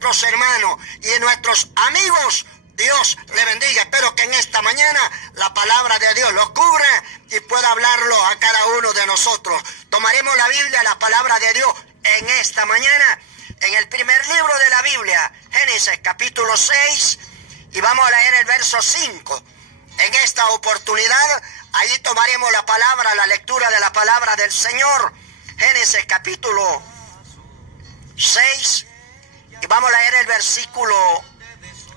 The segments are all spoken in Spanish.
nuestros hermanos y nuestros amigos. Dios le bendiga. Espero que en esta mañana la palabra de Dios lo cubra y pueda hablarlo a cada uno de nosotros. Tomaremos la Biblia, la palabra de Dios, en esta mañana, en el primer libro de la Biblia, Génesis capítulo 6, y vamos a leer el verso 5. En esta oportunidad, ahí tomaremos la palabra, la lectura de la palabra del Señor, Génesis capítulo 6, y vamos a leer el versículo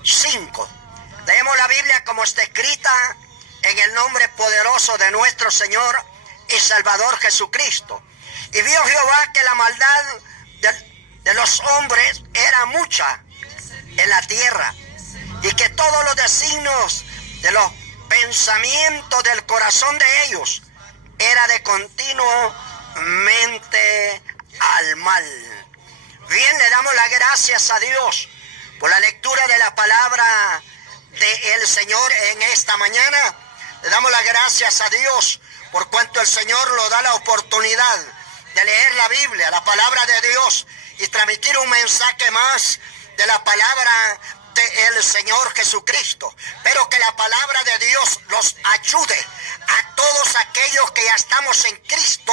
5. Leemos la Biblia como está escrita en el nombre poderoso de nuestro Señor y Salvador Jesucristo. Y vio Jehová que la maldad de los hombres era mucha en la tierra, y que todos los designios de los pensamientos del corazón de ellos era de continuamente al mal. Bien, le damos las gracias a Dios por la lectura de la palabra del Señor en esta mañana. Le damos las gracias a Dios por cuanto el Señor nos da la oportunidad de leer la Biblia, la palabra de Dios, y transmitir un mensaje más de la palabra del Señor Jesucristo. Pero que la palabra de Dios los ayude a todos aquellos que ya estamos en Cristo,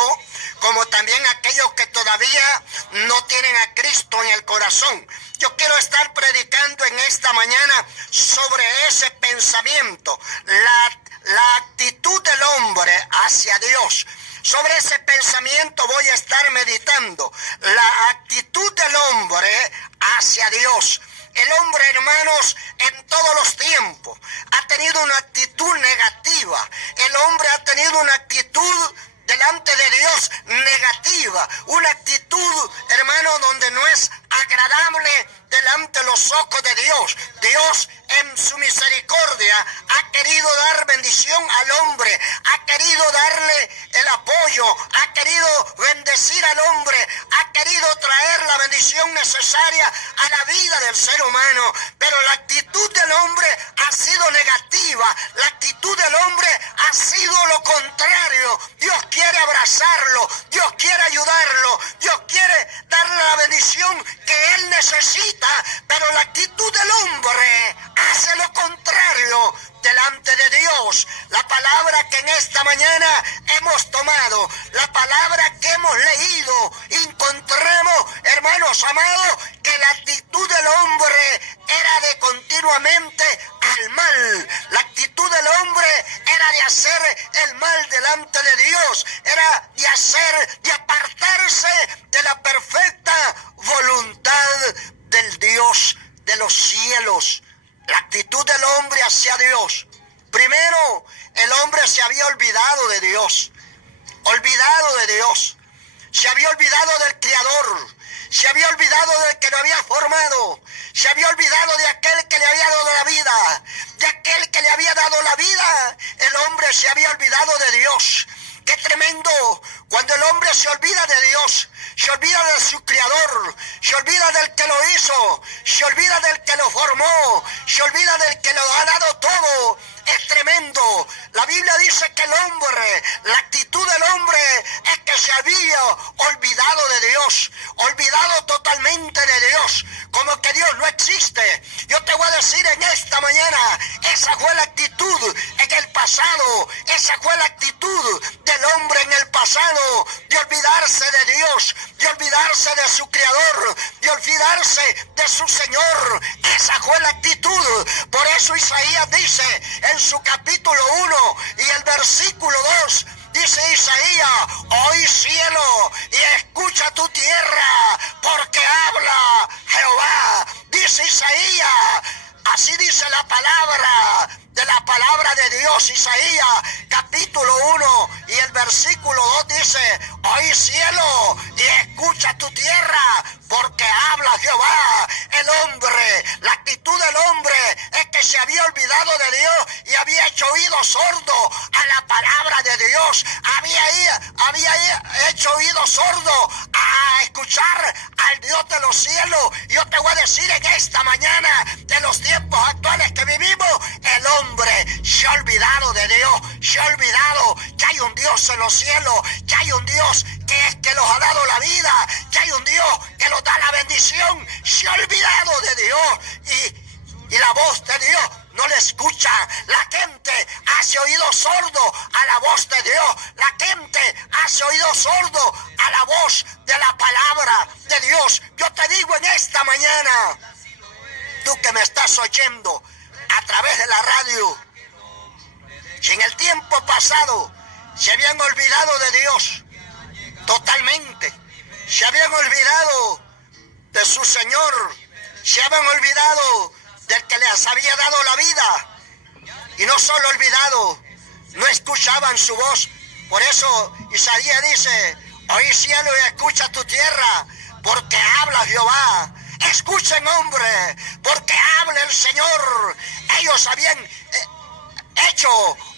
como también aquellos que todavía no tienen a Cristo en el corazón. Yo quiero estar predicando en esta mañana sobre ese pensamiento, la actitud del hombre hacia Dios. Sobre ese pensamiento voy a estar meditando, la actitud del hombre hacia Dios. El hombre, hermanos, en todos los tiempos ha tenido una actitud negativa. El hombre ha tenido una actitud delante de Dios negativa. Una actitud, hermano, donde no es agradable delante de los ojos de Dios. Dios en su misericordia ha querido dar bendición al hombre, ha querido darle el apoyo, ha querido bendecir al hombre, ha querido traer la bendición necesaria a la vida del ser humano. Pero la actitud del hombre ha sido negativa, la actitud del hombre ha sido lo contrario. Dios quiere abrazarlo, Dios quiere ayudarlo, Dios quiere darle la bendición que él necesita, pero la actitud del hombre hace lo contrario delante de Dios. La palabra que en esta mañana hemos tomado, la palabra que hemos leído, encontremos, hermanos amados, que la actitud del hombre era de continuamente al mal. La actitud del hombre era de hacer el mal delante de Dios, era de apartarse de la perfecta voluntad del Dios de los cielos. La actitud del hombre hacia Dios. Primero, el hombre se había olvidado de Dios. Olvidado de Dios. Se había olvidado del Creador. Se había olvidado del que lo había formado. Se había olvidado de aquel que le había dado la vida. De aquel que le había dado la vida. El hombre se había olvidado de Dios. ¡Qué tremendo! Cuando el hombre se olvida de Dios, se olvida de su Creador, se olvida del que lo hizo, se olvida del que lo formó, se olvida del que lo ha dado todo. Es tremendo. La Biblia dice que el hombre, la actitud del hombre es que se había olvidado de Dios, olvidado totalmente de Dios, como que Dios no existe. Yo te voy a decir en esta mañana, esa fue la actitud en el pasado, esa fue la actitud del hombre en el pasado, de olvidarse de Dios, de olvidarse de su Creador, de olvidarse de su Señor. Esa fue la actitud. Por eso Isaías dice en su capítulo 1 y el versículo 2, dice Isaías: oí cielo y escucha tu tierra, porque habla Jehová. Dice Isaías, así dice la palabra de Dios. Isaías capítulo 1 y el versículo 2 dice: oí cielo y escucha tu tierra, porque habla Jehová. El hombre, la actitud del hombre es que se había olvidado de Dios y había hecho oído sordo a la palabra de Dios. Había hecho oído sordo a escuchar al Dios de los cielos. Yo te voy a decir en esta mañana, de los tiempos actuales que vivimos, el hombre se ha olvidado de Dios, se ha olvidado que hay un Dios en los cielos, que hay un Dios que los ha dado la vida, que hay un Dios que nos da la bendición se ha olvidado de Dios y la voz de Dios no le escucha. La gente hace oído sordo a la voz de Dios. La gente hace oído sordo a la voz de la palabra de Dios. Yo te digo en esta mañana, tú que me estás oyendo a través de la radio, si en el tiempo pasado se habían olvidado de Dios totalmente, se habían olvidado de su Señor, se habían olvidado del que les había dado la vida, y no solo olvidado, no escuchaban su voz. Por eso Isaías dice: oí cielo y escucha tu tierra, porque habla Jehová. Escuchen, hombre, porque habla el Señor. Ellos habían hecho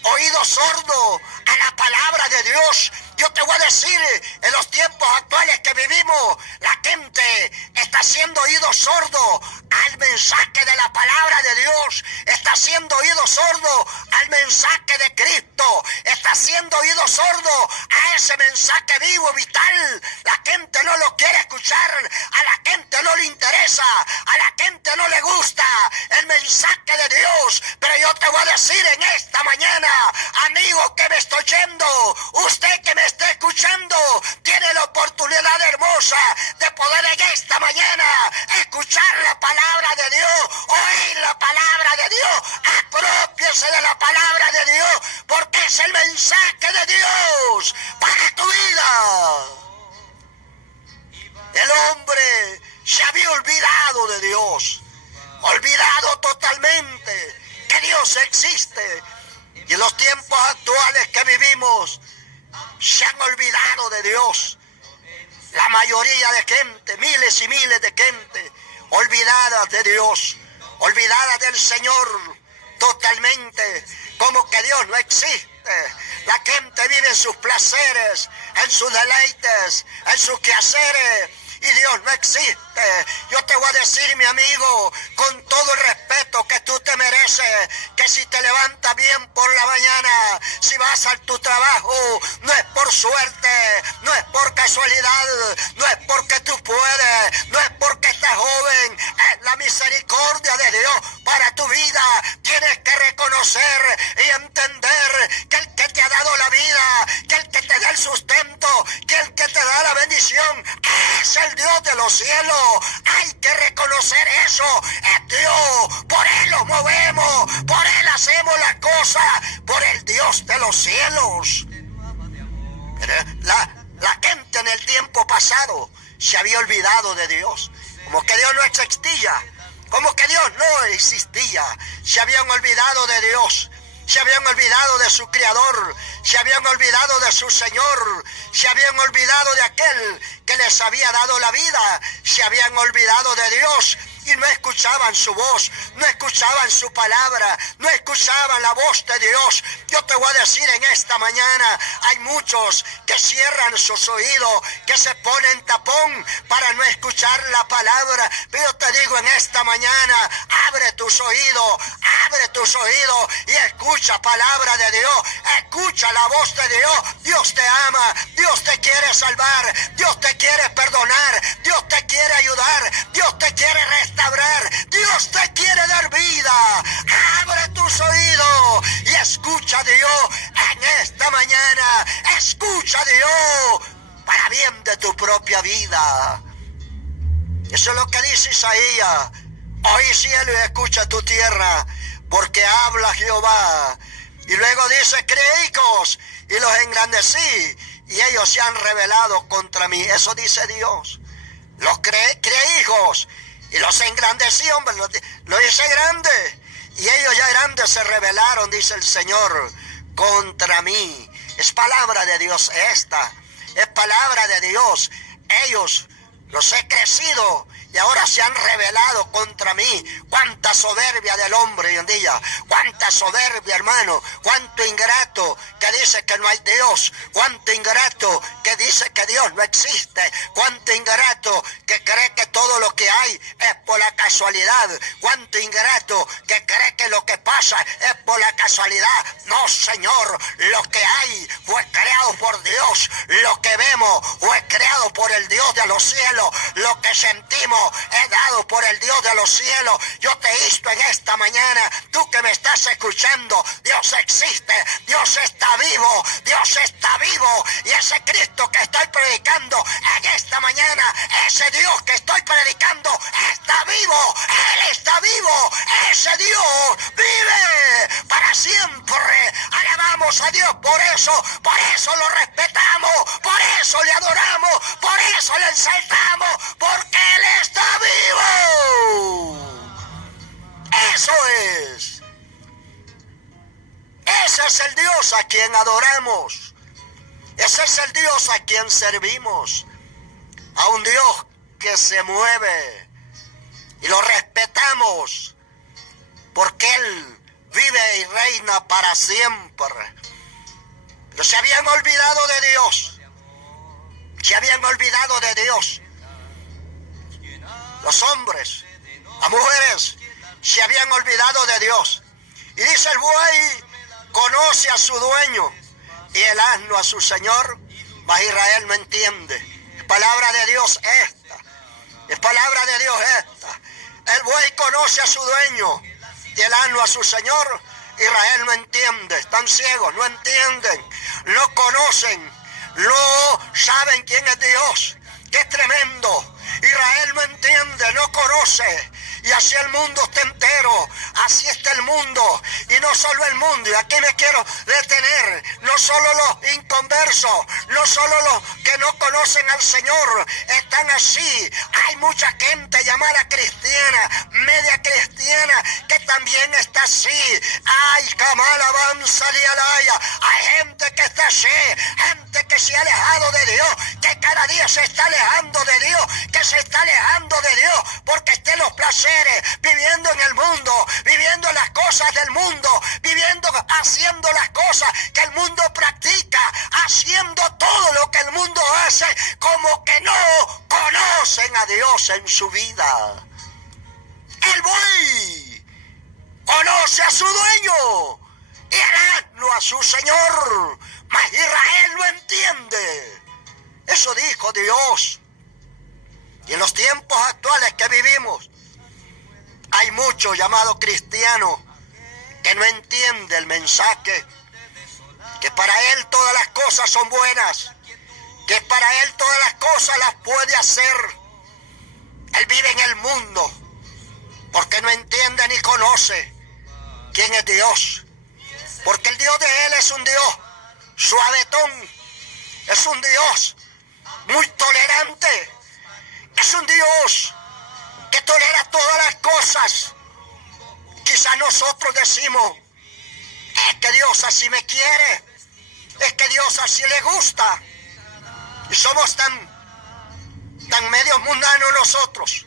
oído sordo a la palabra de Dios. Yo te voy a decir, en los tiempos actuales que vivimos, la gente está haciendo oído sordo al mensaje de la palabra de Dios, está haciendo oído sordo al mensaje de Cristo, está haciendo oído sordo a ese mensaje vivo, vital. La gente no lo quiere escuchar, a la gente no le interesa, a la gente no le gusta el mensaje de Dios. Pero yo te voy a decir en esta mañana, amigo que me está oyendo, usted que me está escuchando, tiene la oportunidad hermosa de poder en esta mañana escuchar la palabra de Dios, oír la palabra de Dios. Apropiese de la palabra de Dios, porque es el mensaje de Dios para tu vida. El hombre se había olvidado de Dios, olvidado totalmente que Dios existe. Y en los tiempos actuales que vivimos, se han olvidado de Dios. La mayoría de gente, miles y miles de gente, olvidadas de Dios, olvidadas del Señor totalmente, como que Dios no existe. La gente vive en sus placeres, en sus deleites, en sus quehaceres, y Dios no existe. Yo te voy a decir, mi amigo, con todo el respeto que tú te mereces, que si te levantas bien por la mañana, si vas a tu trabajo, no es por suerte, no es por casualidad, no es porque tú puedes, no es porque estás joven, es la misericordia de Dios para tu vida. Tienes que reconocer y entender que el que te ha dado la vida, que el que te da el sustento, que el que te da la bendición, es el Dios de los cielos. Hay que reconocer eso. Es Dios. Por Él nos movemos, por Él hacemos las cosas, por el Dios de los cielos. La gente en el tiempo pasado se había olvidado de Dios, como que Dios no existía, como que Dios no existía. Se habían olvidado de Dios, se habían olvidado de su Creador, se habían olvidado de su Señor, se habían olvidado de aquel que les había dado la vida, se habían olvidado de Dios y no escuchaban su voz, no escuchaban su palabra, no escuchaban la voz de Dios. Yo te voy a decir en esta mañana, hay muchos que cierran sus oídos, que se ponen tapón para no escuchar la palabra. Pero te digo en esta mañana, abre tus oídos y escucha palabra de Dios, escucha la voz de Dios. Dios te ama, Dios te quiere salvar, Dios te quiere perdonar, Dios te quiere ayudar, Dios te quiere restaurar, Dios te quiere dar vida. Abre tus oídos y escucha a Dios en esta mañana. Escucha a Dios para bien de tu propia vida. Eso es lo que dice Isaías. Oí cielo y escucha tu tierra, porque habla Jehová. Y luego dice, creé hijos y los engrandecí, y ellos se han rebelado contra mí. Eso dice Dios. Los creé hijos y los engrandecí, hombre, lo dice grande. Y ellos ya grandes se rebelaron, dice el Señor, contra mí. Es palabra de Dios esta. Es palabra de Dios. Ellos los he crecido y ahora se han rebelado contra mí. Cuánta soberbia del hombre hoy en día, cuánta soberbia, hermano, cuánto ingrato que dice que no hay Dios, cuánto ingrato que dice que Dios no existe, cuánto ingrato que cree que todo lo que hay es por la casualidad, cuánto ingrato que cree que lo que pasa es por la casualidad. No, Señor, lo que hay fue creado por Dios, lo que vemos fue creado por el Dios de los cielos, lo que sentimos es dado por el Dios de los cielos. Yo te insto en esta mañana, tú que me estás escuchando, Dios existe, Dios está vivo, Dios está vivo, y ese Cristo que estoy predicando en esta mañana, ese Dios que estoy predicando está vivo, Él está vivo, ese Dios vive para siempre. Alabamos a Dios por eso lo respetamos, por eso le adoramos, por eso le exaltamos, porque Él está vivo. Eso es. Ese es el Dios a quien adoramos. Ese es el Dios a quien servimos. A un Dios que se mueve y lo respetamos porque Él vive y reina para siempre. Pero se habían olvidado de Dios. Se habían olvidado de Dios. Los hombres, las mujeres, se habían olvidado de Dios. Y dice: el buey conoce a su dueño y el asno a su señor, mas Israel no entiende. Es palabra de Dios esta. Es palabra de Dios esta. El buey conoce a su dueño y el asno a su señor. Israel no entiende. Están ciegos, no entienden, no conocen, no saben quién es Dios. ¡Qué tremendo! Israel no entiende, no conoce. Y así el mundo está entero, así está el mundo, y no solo el mundo, y aquí me quiero detener, no solo los inconversos, no solo los que no conocen al Señor, están así. Hay mucha gente llamada cristiana, media cristiana, que también está así. Ay, Kamala Banzalialaya, hay gente que está así, gente que se ha alejado de Dios, que cada día se está alejando de Dios, que se está alejando de Dios, porque está en los placeres, viviendo en el mundo, viviendo las cosas del mundo, haciendo las cosas que el mundo practica, haciendo todo lo que el mundo hace, como que no conocen a Dios en su vida. El buey conoce a su dueño y el asno a su señor, mas Israel no entiende. Eso dijo Dios. Y en los tiempos actuales que vivimos, hay muchos llamados cristianos que no entienden el mensaje, que para Él todas las cosas son buenas, que para Él todas las cosas las puede hacer. Él vive en el mundo porque no entiende ni conoce quién es Dios, porque el Dios de Él es un Dios suavetón, es un Dios muy tolerante, es un Dios que tolera todas las cosas. Quizás nosotros decimos: es que Dios así me quiere, es que Dios así le gusta, y somos tan medios mundanos nosotros,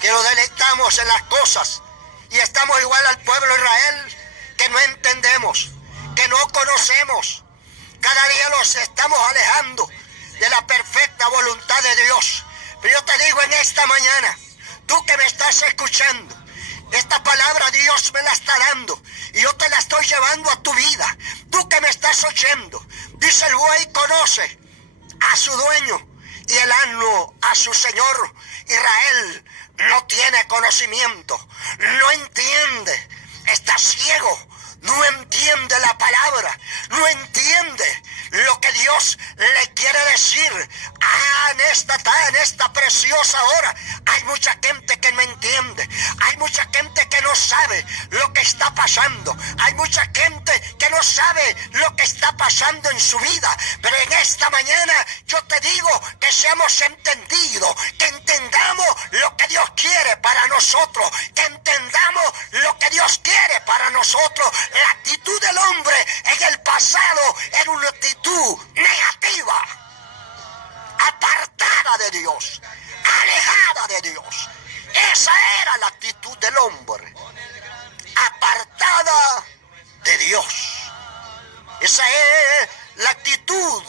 que nos deleitamos en las cosas, y estamos igual al pueblo de Israel, que no entendemos, que no conocemos. Cada día los estamos alejando de la perfecta voluntad de Dios. Pero yo te digo en esta mañana, tú que me estás escuchando, esta palabra Dios me la está dando y yo te la estoy llevando a tu vida. Tú que me estás oyendo, dice: el buey conoce a su dueño y el asno a su señor. Israel no tiene conocimiento, no entiende, está ciego, no entiende la palabra, no entiende lo que Dios le quiere decir. En esta preciosa hora hay mucha gente que no entiende, hay mucha gente que no sabe lo que está pasando, hay mucha gente que no sabe lo que está pasando en su vida. Pero en esta mañana yo te digo que seamos entendidos, que entendamos lo que Dios quiere para nosotros, que entendamos lo que Dios quiere para nosotros. La actitud del hombre en el pasado era una actitud negativa, apartada de Dios, alejada de Dios. Esa era la actitud del hombre, apartada de Dios. Esa es la actitud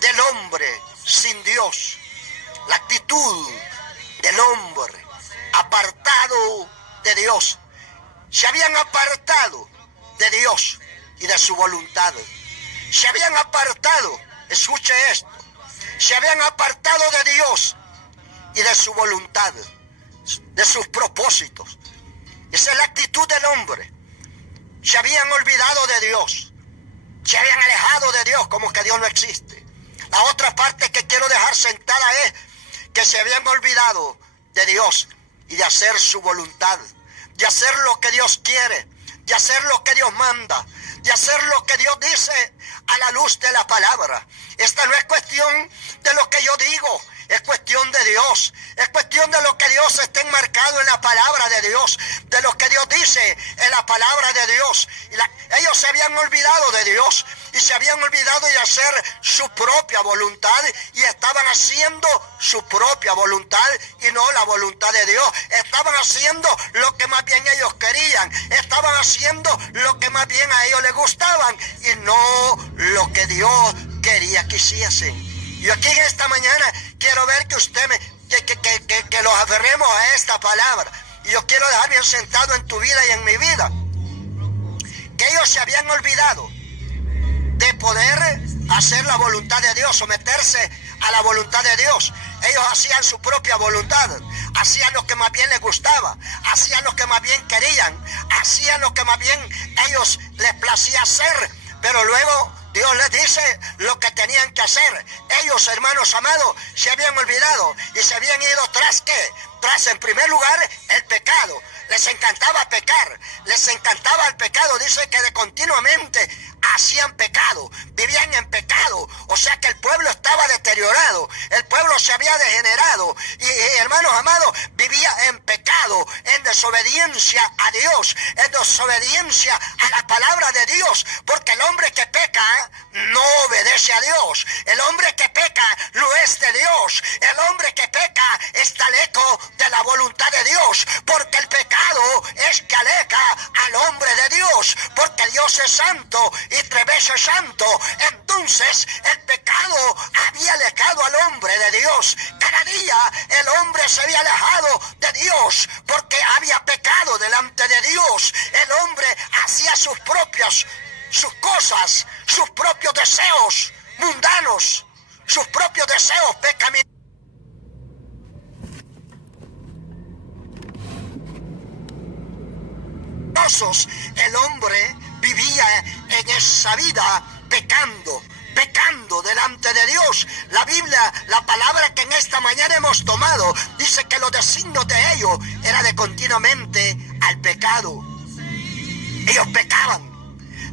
del hombre sin Dios. La actitud del hombre apartado de Dios. Se habían apartado de Dios y de su voluntad. Se habían apartado, escuche esto, se habían apartado de Dios y de su voluntad, de sus propósitos. Esa es la actitud del hombre. Se habían olvidado de Dios, se habían alejado de Dios, como que Dios no existe. La otra parte que quiero dejar sentada es que se habían olvidado de Dios y de hacer su voluntad, de hacer lo que Dios quiere, de hacer lo que Dios manda, de hacer lo que Dios dice a la luz de la palabra. Esta no es cuestión de lo que yo digo, es cuestión de Dios, es cuestión de lo que Dios está enmarcado en la palabra de Dios, de lo que Dios dice en la palabra de Dios. Ellos se habían olvidado de Dios y se habían olvidado de hacer su propia voluntad y estaban haciendo su propia voluntad y no la voluntad de Dios. Estaban haciendo lo que más bien ellos querían, estaban haciendo lo que más bien a ellos les gustaban y no lo que Dios quería que hiciesen. Y aquí en esta mañana quiero ver que que los aferremos a esta palabra. Y yo quiero dejar bien sentado en tu vida y en mi vida que ellos se habían olvidado de poder hacer la voluntad de Dios, someterse a la voluntad de Dios. Ellos hacían su propia voluntad, hacían lo que más bien les gustaba, hacían lo que más bien querían, hacían lo que más bien ellos les placía hacer, pero luego Dios les dice lo que tenían que hacer. Ellos, hermanos amados, se habían olvidado y se habían ido tras ¿qué? Tras, en primer lugar, el pecado. Les encantaba pecar, les encantaba el pecado. Dice que continuamente hacían pecado, vivían en pecado. O sea que el pueblo estaba deteriorado, el pueblo se había degenerado. Y hermanos amados, vivía en pecado, en desobediencia a Dios, en desobediencia a la palabra de Dios. Porque el hombre que peca no obedece a Dios. El hombre que peca no es de Dios. El hombre que peca está lejos de la voluntad de Dios. Porque el pecado es que aleja al hombre de Dios. Porque Dios es santo y tres veces santo. Entonces el pecado había alejado al hombre de Dios. Cada día el hombre se había alejado de Dios porque había pecado delante de Dios. El hombre hacía sus cosas, sus propios deseos mundanos, sus propios deseos pecaminosos. El hombre vivía en esa vida pecando delante de Dios. La Biblia, la palabra que en esta mañana hemos tomado, dice que los designios de ellos era de continuamente al pecado. Ellos pecaban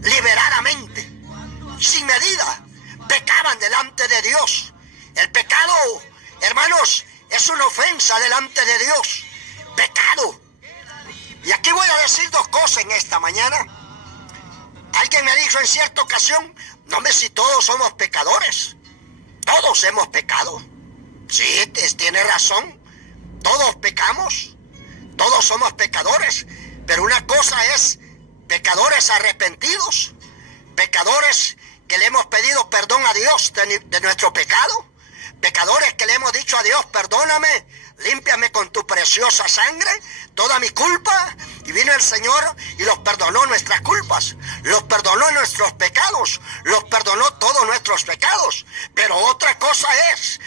liberadamente, sin medida, pecaban delante de Dios. El pecado, hermanos, es una ofensa delante de Dios. Pecado. Y aquí voy a decir dos cosas en esta mañana. Alguien me dijo en cierta ocasión, no me si todos somos pecadores. Todos hemos pecado. Sí, tiene razón. Todos pecamos. Todos somos pecadores. Pero una cosa es pecadores arrepentidos. Pecadores que le hemos pedido perdón a Dios de nuestro pecado. Pecadores que le hemos dicho a Dios, perdóname, límpiame con tu preciosa sangre toda mi culpa. Y vino el Señor y los perdonó nuestras culpas, los perdonó nuestros pecados, los perdonó todos nuestros pecados. Pero otra cosa es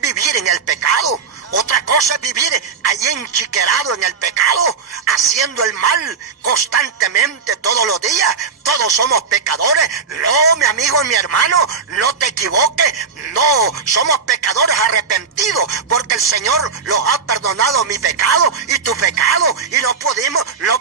vivir en el pecado. Otra cosa es vivir allí enchiquerado en el pecado, haciendo el mal constantemente todos los días. Todos somos pecadores. No, mi amigo y mi hermano, no te equivoques. No, somos pecadores arrepentidos, porque el Señor los ha perdonado mi pecado y tu pecado. Y no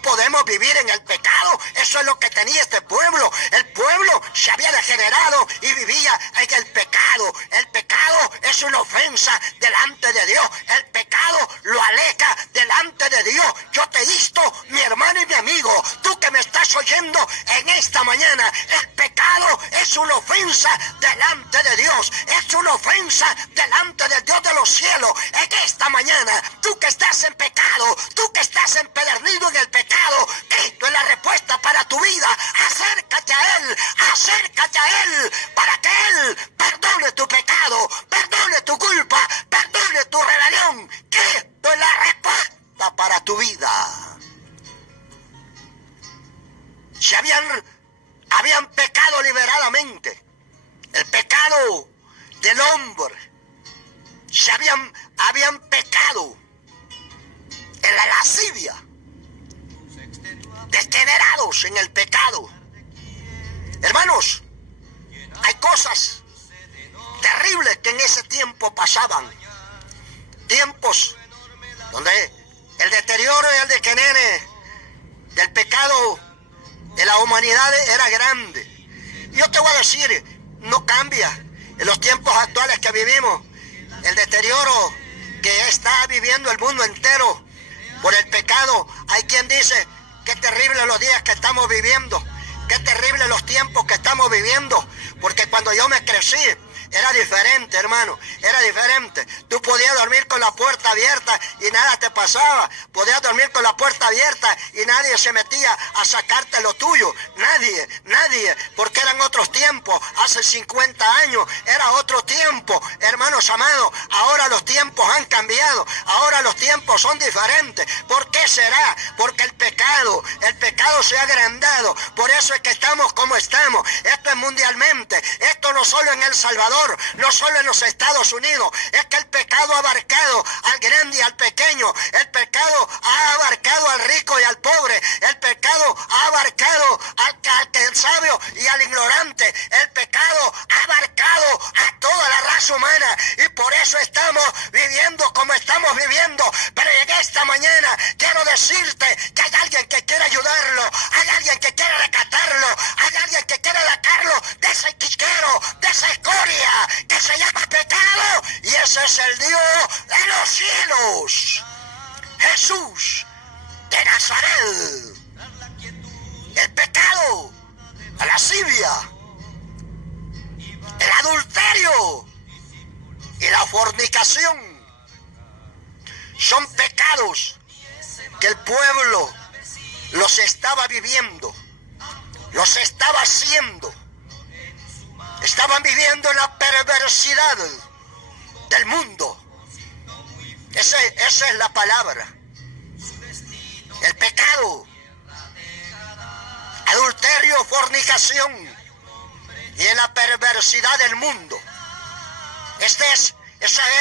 podemos vivir en el pecado. Eso es lo que tenía este pueblo. El pueblo se había degenerado y vivía en el pecado. El pecado es una ofensa delante de Dios. El pecado lo aleja delante de Dios. Yo te insto, mi hermano y mi amigo, tú que me estás oyendo en esta mañana, el pecado es una ofensa delante de Dios. Es una ofensa delante del Dios de los los cielos, en esta mañana, tú que estás en pecado, tú que estás empedernido en el pecado, Cristo es la respuesta para tu vida. Acércate a Él para que Él perdone tu pecado, perdone tu culpa, perdone tu rebelión. Cristo es la respuesta para tu vida. Si habían pecado liberadamente, el pecado del hombre, si habían pecado en la lascivia, degenerados en el pecado. Hermanos, hay cosas terribles que en ese tiempo pasaban, tiempos donde el deterioro y el degenere del pecado de la humanidad era grande. Yo te voy a decir, no cambia. En los tiempos actuales que vivimos, el deterioro que está viviendo el mundo entero por el pecado, hay quien dice, qué terrible los días que estamos viviendo, qué terrible los tiempos que estamos viviendo, porque cuando yo me crecí, era diferente, hermano, era diferente. Tú podías dormir con la puerta abierta y nada te pasaba. Podías dormir con la puerta abierta y nadie se metía a sacarte lo tuyo. Nadie, porque eran otros tiempos. Hace 50 años era otro tiempo, hermanos amados. Ahora los tiempos han cambiado, ahora los tiempos son diferentes. ¿Por qué será? Porque el pecado se ha agrandado. Por eso es que estamos como estamos. Esto es mundialmente, esto no solo en El Salvador, no solo en los Estados Unidos, es que el pecado ha abarcado al grande y al pequeño, el pecado ha abarcado al rico y al pobre, el pecado ha abarcado al sabio y al ignorante, el pecado ha abarcado a toda la raza humana y por eso estamos viviendo como estamos viviendo. Pero en esta mañana quiero decirte que hay alguien que quiere ayudarlo, hay alguien que quiere rescatarlo, hay alguien que quiere sacarlo de ese quiquero, de esa escoria que se llama pecado, y ese es el Dios de los cielos, Jesús de Nazaret. El pecado, la lascivia, el adulterio y la fornicación son pecados que el pueblo los estaba viviendo, los estaba haciendo. Estaban viviendo la perversidad del mundo. Esa es la palabra. El pecado, adulterio, fornicación y en la perversidad del mundo. Esa es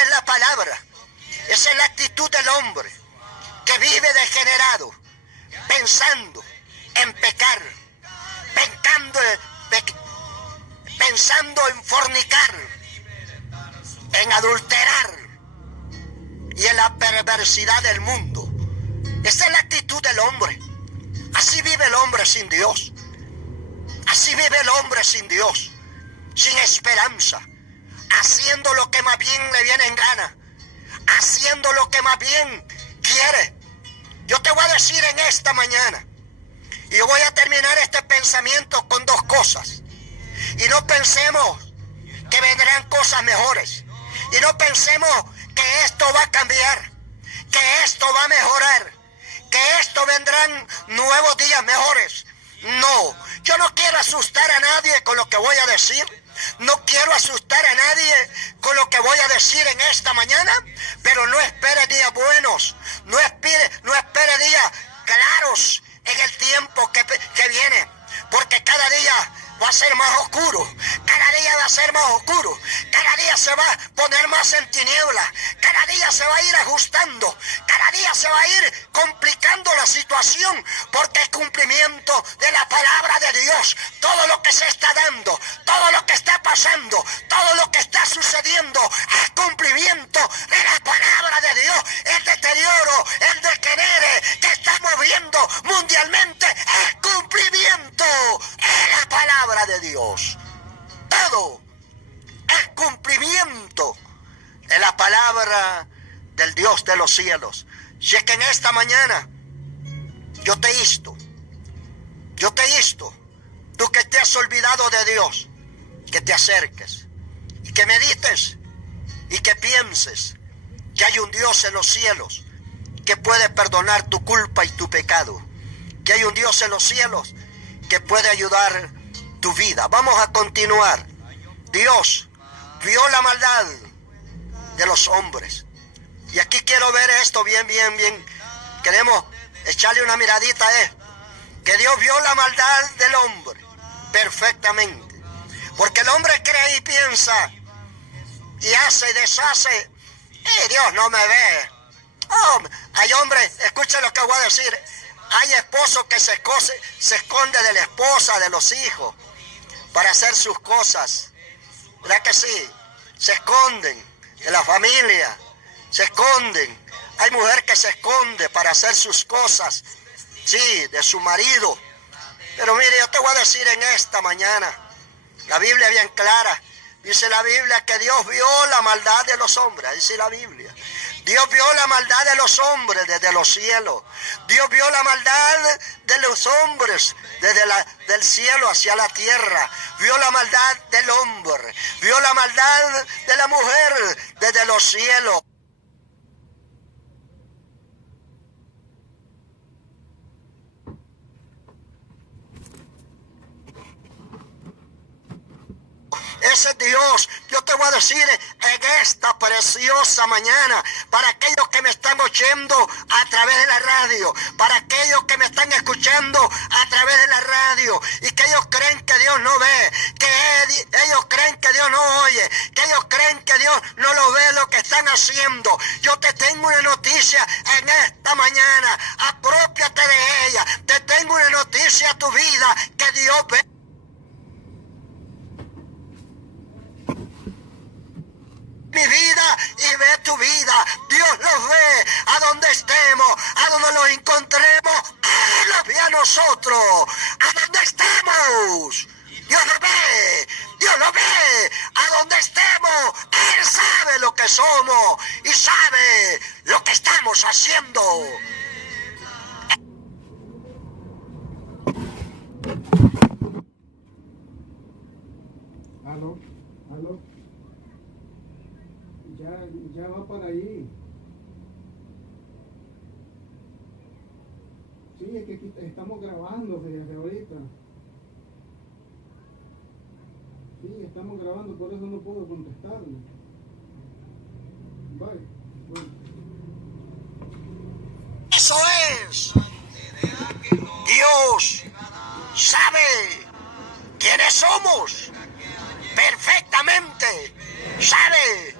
la palabra. Esa es la actitud del hombre que vive degenerado, pensando en pecar, pensando en fornicar, en adulterar y en la perversidad del mundo. Esa es la actitud del hombre. Así vive el hombre sin Dios. Así vive el hombre sin Dios, sin esperanza, haciendo lo que más bien le viene en gana, haciendo lo que más bien quiere. Yo te voy a decir en esta mañana, y yo voy a terminar este pensamiento con dos cosas. Y no pensemos que vendrán cosas mejores. Y no pensemos que esto va a cambiar, que esto va a mejorar, que esto vendrán nuevos días mejores. No, yo no quiero asustar a nadie con lo que voy a decir. No quiero asustar a nadie con lo que voy a decir en esta mañana, pero no espere días buenos, no espere días claros en el tiempo que viene, porque cada día va a ser más oscuro, cada día va a ser más oscuro, cada día se va a poner más en tinieblas, cada día se va a ir ajustando, cada día se va a ir complicando la situación, porque el cumplimiento de la palabra de Dios, todo lo que se está dando, todo lo que está pasando, todo lo que está sucediendo, es cumplimiento de la palabra de Dios. El deterioro, el degenere que estamos viendo mundialmente, es cumplimiento de la palabra de Dios. Todo es cumplimiento de la palabra del Dios de los cielos. Si es que en esta mañana yo te insto, tú que te has olvidado de Dios, que te acerques y que medites y que pienses que hay un Dios en los cielos que puede perdonar tu culpa y tu pecado, que hay un Dios en los cielos que puede ayudar tu vida. Vamos a continuar. Dios vio la maldad de los hombres. Y aquí quiero ver esto bien. Queremos echarle una miradita a esto. Que Dios vio la maldad del hombre perfectamente. Porque el hombre cree y piensa y hace y deshace. Dios no me ve. Oh, hay hombres, escuchen lo que voy a decir. Hay esposos que se esconden de la esposa, de los hijos, para hacer sus cosas. ¿Verdad que sí? Se esconden de la familia, se esconden. Hay mujer que se esconde para hacer sus cosas, sí, de su marido. Pero mire, yo te voy a decir en esta mañana, la Biblia es bien clara. Dice la Biblia que Dios vio la maldad de los hombres, dice la Biblia. Dios vio la maldad de los hombres desde los cielos. Dios vio la maldad de los hombres desde del cielo hacia la tierra. Vio la maldad del hombre. Vio la maldad de la mujer desde los cielos. Ese Dios, yo te voy a decir en esta preciosa mañana, para aquellos que me están oyendo a través de la radio, para aquellos que me están escuchando a través de la radio, y que ellos creen que Dios no ve, que ellos creen que Dios no oye, que ellos creen que Dios no lo ve lo que están haciendo. Yo te tengo una noticia en esta mañana, aprópiate de ella. Te tengo una noticia a tu vida, que Dios ve mi vida y ve tu vida. Dios los ve a donde estemos, a donde los encontremos. Él los ve a nosotros, a donde estemos. Dios lo ve, Dios lo ve a donde estemos. Él sabe lo que somos y sabe lo que estamos haciendo. Aló. Ya va para ahí. Sí, es que aquí estamos grabando desde ahorita. Sí, estamos grabando, por eso no puedo contestarle. Bye. Bueno. Eso es. Dios sabe quiénes somos perfectamente. Sabe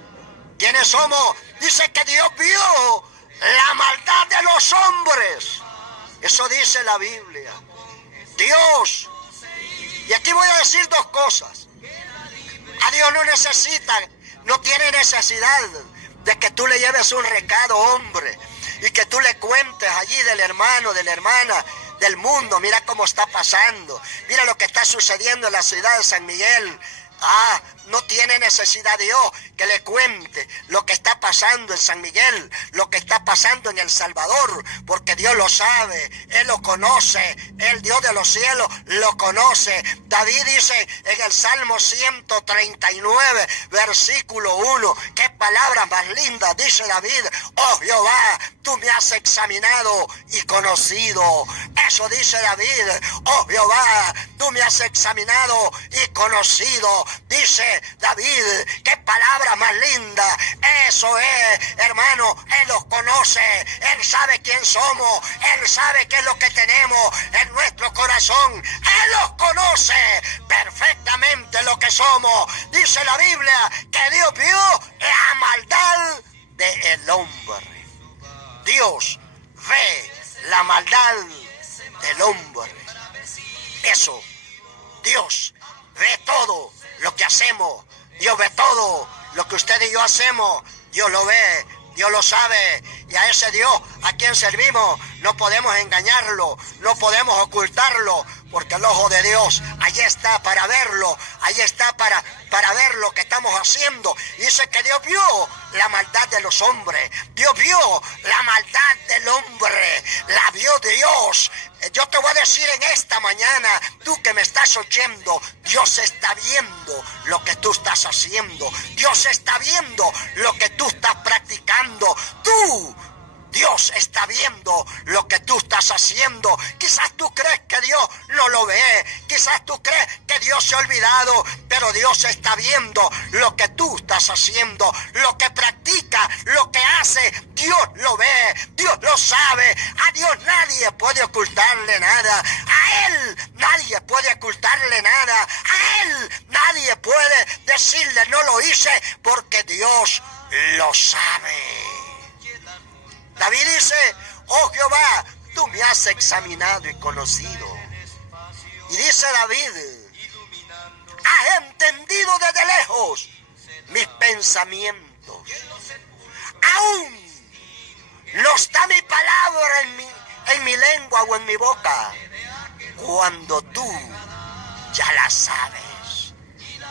quiénes somos. Dice que Dios vio la maldad de los hombres. Eso dice la Biblia. Dios. Y aquí voy a decir dos cosas. A Dios no tiene necesidad de que tú le lleves un recado, hombre, y que tú le cuentes allí del hermano, de la hermana, del mundo. Mira cómo está pasando. Mira lo que está sucediendo en la ciudad de San Miguel. No tiene necesidad Dios que le cuente lo que está pasando en San Miguel, lo que está pasando en El Salvador, porque Dios lo sabe, Él lo conoce, el Dios de los cielos lo conoce. David dice en el Salmo 139, versículo 1, qué palabras más lindas dice David: oh Jehová, tú me has examinado y conocido. Eso dice David: oh Jehová, tú me has examinado y conocido. Dice David, qué palabra más linda. Eso es, hermano, Él los conoce, Él sabe quién somos, Él sabe qué es lo que tenemos en nuestro corazón. Él los conoce perfectamente lo que somos. Dice la Biblia que Dios vio la maldad del hombre. Dios ve la maldad del hombre. Eso, Dios ve todo lo que hacemos. Dios ve todo lo que usted y yo hacemos. Dios lo ve, Dios lo sabe. Y a ese Dios a quien servimos no podemos engañarlo, no podemos ocultarlo, porque el ojo de Dios allí está para verlo, allí está para ver lo que estamos haciendo. Y dice que Dios vio la maldad de los hombres, Dios vio la maldad del hombre, la vio Dios Yo te voy a decir en esta mañana, tú que me estás oyendo, Dios está viendo lo que tú estás haciendo. Dios está viendo lo que tú estás practicando. Dios está viendo lo que tú estás haciendo. Quizás tú crees que Dios no lo ve. Quizás tú crees que Dios se ha olvidado. Pero Dios está viendo lo que tú estás haciendo. Lo que practica, lo que hace. Dios lo ve. Dios lo sabe. A Dios nadie puede ocultarle nada. A Él nadie puede ocultarle nada. A Él nadie puede decirle no lo hice porque Dios lo sabe. David dice, oh Jehová, tú me has examinado y conocido. Y dice David, has entendido desde lejos mis pensamientos. Aún no está mi palabra en mi lengua o en mi boca, cuando tú ya la sabes.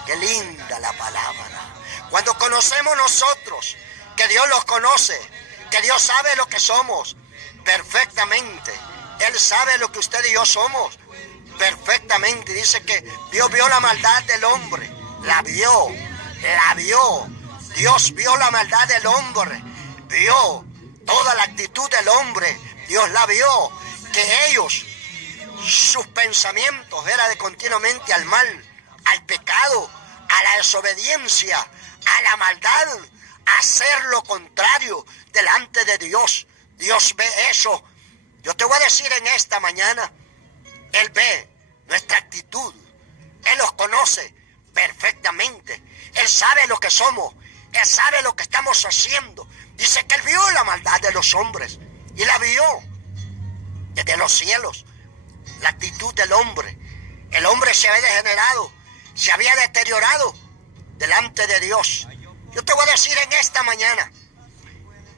Qué linda la palabra. Cuando conocemos nosotros, que Dios los conoce, que Dios sabe lo que somos perfectamente. Él sabe lo que usted y yo somos perfectamente. Dice que Dios vio la maldad del hombre. La vio. Dios vio la maldad del hombre. Vio toda la actitud del hombre. Dios la vio. Que ellos, sus pensamientos eran de continuamente al mal, al pecado, a la desobediencia, a la maldad, a hacer lo contrario delante de Dios. Dios ve eso. Yo te voy a decir en esta mañana, Él ve nuestra actitud. Él los conoce perfectamente. Él sabe lo que somos. Él sabe lo que estamos haciendo. Dice que Él vio la maldad de los hombres. Y la vio desde los cielos. La actitud del hombre. El hombre se había degenerado. Se había deteriorado delante de Dios. Yo te voy a decir en esta mañana,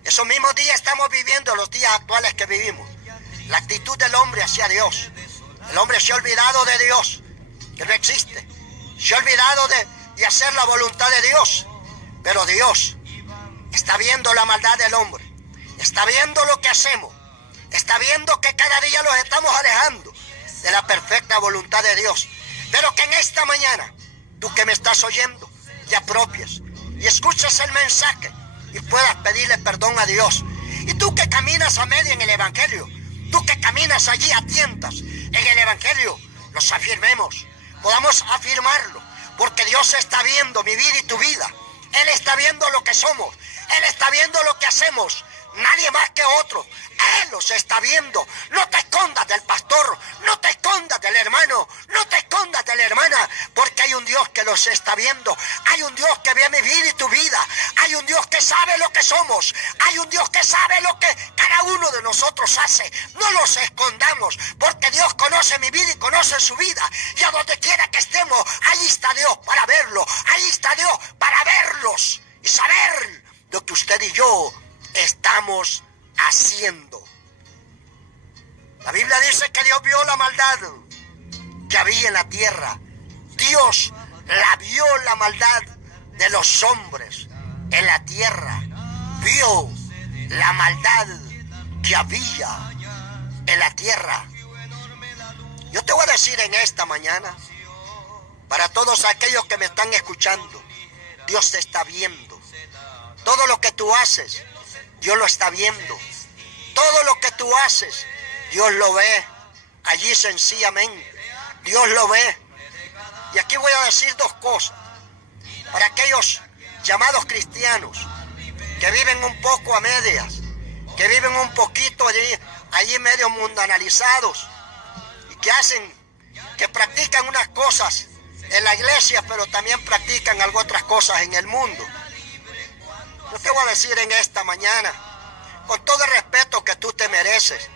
esos mismos días estamos viviendo, los días actuales que vivimos. La actitud del hombre hacia Dios. El hombre se ha olvidado de Dios, que no existe. Se ha olvidado de hacer la voluntad de Dios. Pero Dios está viendo la maldad del hombre. Está viendo lo que hacemos. Está viendo que cada día los estamos alejando de la perfecta voluntad de Dios. Pero que en esta mañana, tú que me estás oyendo, te apropies y escuches el mensaje y puedas pedirle perdón a Dios. Y tú que caminas a media en el Evangelio, tú que caminas allí a tientas en el Evangelio, los afirmemos, podamos afirmarlo, porque Dios está viendo mi vida y tu vida. Él está viendo lo que somos, Él está viendo lo que hacemos, nadie más que otro. Él los está viendo. No te escondas del pastor, no te escondas del hermano, no te escondas de la hermana, porque hay un Dios que los está viendo. Hay un Dios que ve mi vida y tu vida. Hay un Dios que sabe lo que somos. Hay un Dios que sabe lo que cada uno de nosotros hace. No los escondamos, porque Dios conoce mi vida y conoce su vida. Y a donde quiera que estemos, ahí está Dios para verlo. Ahí está Dios para verlos y saber lo que usted y yo estamos haciendo. La Biblia dice que Dios vio la maldad que había en la tierra. Dios la vio la maldad de los hombres en la tierra. Vio la maldad que había en la tierra. Yo te voy a decir en esta mañana, para todos aquellos que me están escuchando, Dios te está viendo. Todo lo que tú haces, Dios lo está viendo. Todo lo que tú haces, Dios lo ve. Allí sencillamente, Dios lo ve. Y aquí voy a decir dos cosas. Para aquellos llamados cristianos que viven un poco a medias, que viven un poquito allí medio mundanalizados, y que practican unas cosas en la iglesia, pero también practican otras cosas en el mundo. Yo te voy a decir en esta mañana, con todo el respeto que tú te mereces,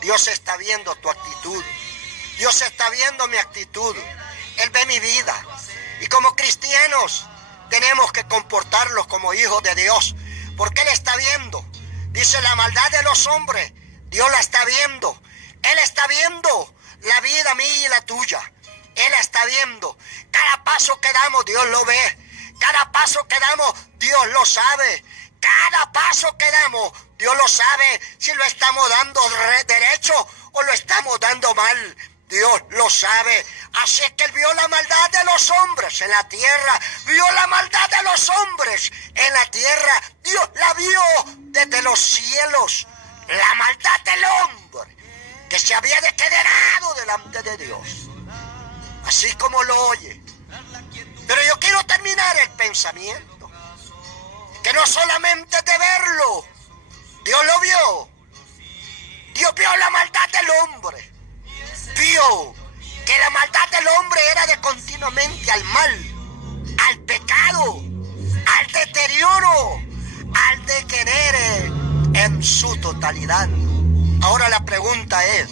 Dios está viendo tu actitud. Dios está viendo mi actitud. Él ve mi vida. Y como cristianos tenemos que comportarlos como hijos de Dios, porque Él está viendo. Dice, la maldad de los hombres, Dios la está viendo. Él está viendo la vida mía y la tuya. Él la está viendo. Cada paso que damos, Dios lo ve. Cada paso que damos, Dios lo sabe. Cada paso que damos, Dios lo sabe si lo estamos dando derecho o lo estamos dando mal. Dios lo sabe. Así es que Él vio la maldad de los hombres en la tierra. Vio la maldad de los hombres en la tierra. Dios la vio desde los cielos. La maldad del hombre que se había degenerado delante de Dios. Así como lo oye. Pero yo quiero terminar el pensamiento. Que no solamente de verlo. Dios lo vio. Dios vio la maldad del hombre. Vio que la maldad del hombre era de continuamente al mal, al pecado, al deterioro, al degenere en su totalidad. Ahora la pregunta es,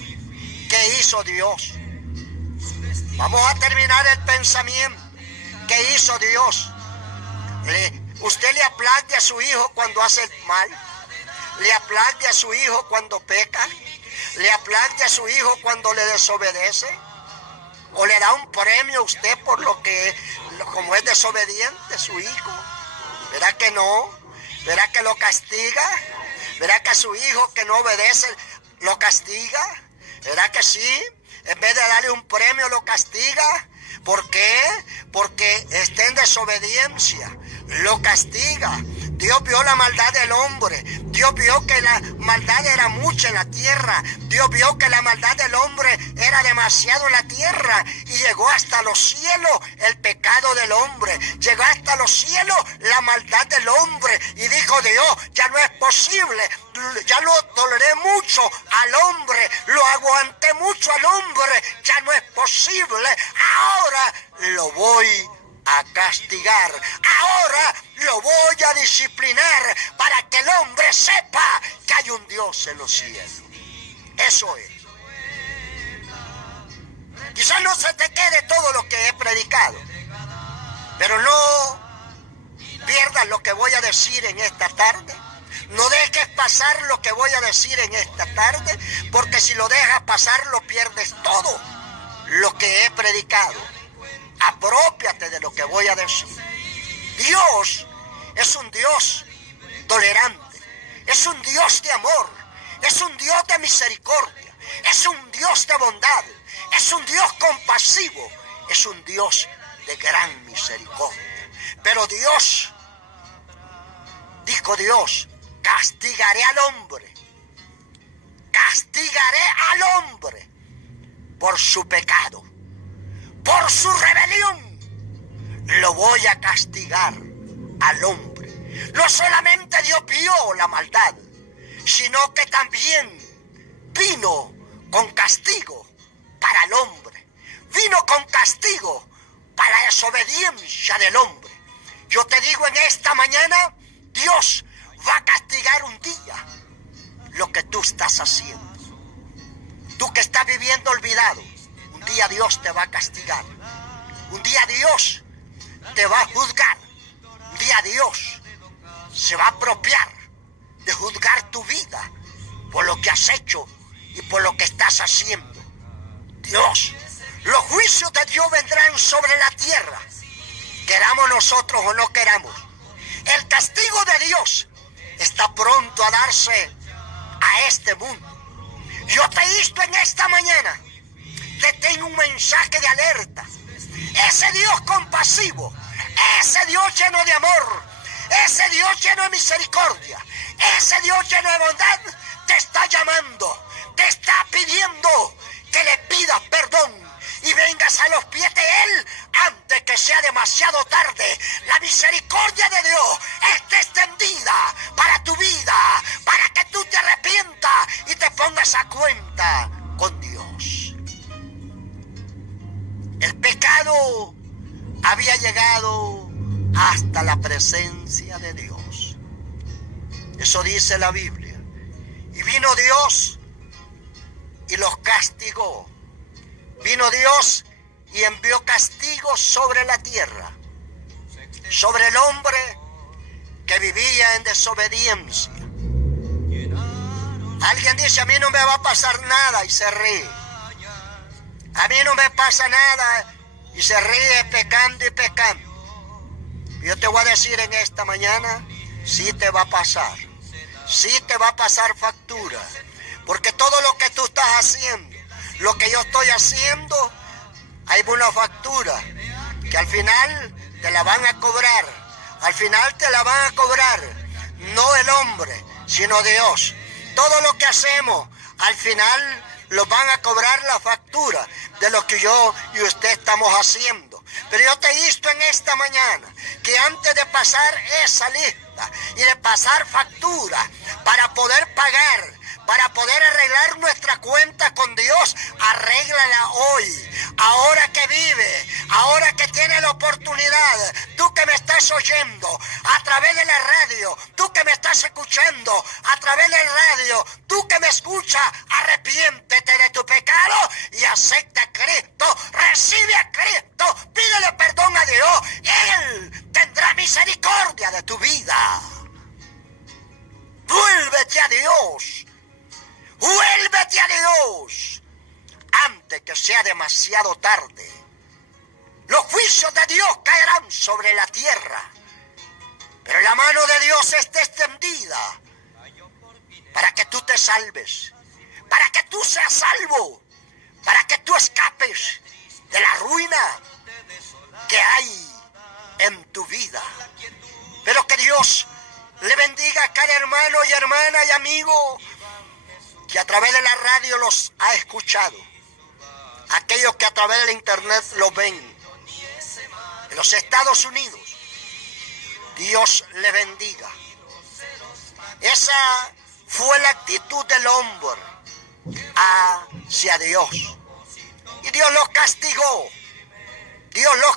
¿qué hizo Dios? Vamos a terminar el pensamiento. ¿Qué hizo Dios? ¿Usted le aplaude a su hijo cuando hace el mal? ¿Le aplaude a su hijo cuando peca? ¿Le aplaude a su hijo cuando le desobedece? ¿O le da un premio a usted por como es desobediente su hijo? ¿Verá que no? ¿Verá que lo castiga? ¿Verá que a su hijo que no obedece lo castiga? ¿Verá que sí? En vez de darle un premio lo castiga. ¿Por qué? Porque está en desobediencia. Lo castiga. Dios vio la maldad del hombre. Dios vio que la maldad era mucha en la tierra. Dios vio que la maldad del hombre era demasiado en la tierra. Y llegó hasta los cielos el pecado del hombre. Llegó hasta los cielos la maldad del hombre. Y dijo Dios, ya no es posible. Ya lo toleré mucho al hombre. Lo aguanté mucho al hombre. Ya no es posible. Ahora lo voy a castigar. Ahora lo voy a disciplinar para que el hombre sepa que hay un Dios en los cielos. Eso es. Quizás no se te quede todo lo que he predicado, pero no pierdas lo que voy a decir en esta tarde. No dejes pasar lo que voy a decir en esta tarde, porque si lo dejas pasar lo pierdes todo lo que he predicado. Aprópiate de lo que voy a decir. Dios es un Dios tolerante, es un Dios de amor, es un Dios de misericordia, es un Dios de bondad, es un Dios compasivo, es un Dios de gran misericordia. Pero Dios, dijo Dios, castigaré al hombre por su pecado. Por su rebelión lo voy a castigar al hombre. No solamente Dios vio la maldad, sino que también vino con castigo para el hombre. Vino con castigo para la desobediencia del hombre. Yo te digo en esta mañana, Dios va a castigar un día lo que tú estás haciendo. Tú que estás viviendo olvidado, un día Dios te va a castigar. Un día Dios te va a juzgar. Un día Dios se va a apropiar de juzgar tu vida por lo que has hecho y por lo que estás haciendo. Dios, los juicios de Dios vendrán sobre la tierra, queramos nosotros o no queramos. El castigo de Dios está pronto a darse a este mundo. Yo te insto en esta mañana, te tengo un mensaje de alerta. Ese Dios compasivo, ese Dios lleno de amor, ese Dios lleno de misericordia, ese Dios lleno de bondad, te está llamando, te está pidiendo que le pidas perdón y vengas a los pies de Él antes que sea demasiado tarde. La misericordia de Dios está extendida para tu vida, para que tú te arrepientas y te pongas a cuenta con Dios. El pecado había llegado hasta la presencia de Dios. Eso dice la Biblia. Y vino Dios y los castigó. Vino Dios y envió castigo sobre la tierra, sobre el hombre que vivía en desobediencia. Alguien dice, a mí no me va a pasar nada, y se ríe. A mí no me pasa nada, y se ríe pecando y pecando. Yo te voy a decir en esta mañana sí te va a pasar. Sí te va a pasar factura. Porque todo lo que tú estás haciendo, lo que yo estoy haciendo, hay una factura que al final te la van a cobrar. Al final te la van a cobrar. No el hombre, sino Dios. Todo lo que hacemos, al final lo van a cobrar la factura de lo que yo y usted estamos haciendo. Pero yo te insto en esta mañana que antes de pasar esa lista y de pasar factura para poder pagar, para poder arreglar nuestra cuenta con Dios, arréglala hoy, ahora que vive, ahora que tiene la oportunidad. Tú que me estás oyendo a través de la radio, tú que me estás escuchando a través de la radio, tú que me escuchas, arrepiéntete de tu pecado y acepta a Cristo, recibe a Cristo, pídele perdón a Dios, Él tendrá misericordia de tu vida. Vuélvete a Dios. Vuélvete a Dios antes que sea demasiado tarde. Los juicios de Dios caerán sobre la tierra, pero la mano de Dios está extendida para que tú te salves, para que tú seas salvo, para que tú escapes de la ruina que hay en tu vida. Pero que Dios le bendiga a cada hermano y hermana y amigo que a través de la radio los ha escuchado, aquellos que a través de la internet los ven, en los Estados Unidos. Dios le bendiga. Esa fue la actitud del hombre hacia Dios. Y Dios los castigó. Dios los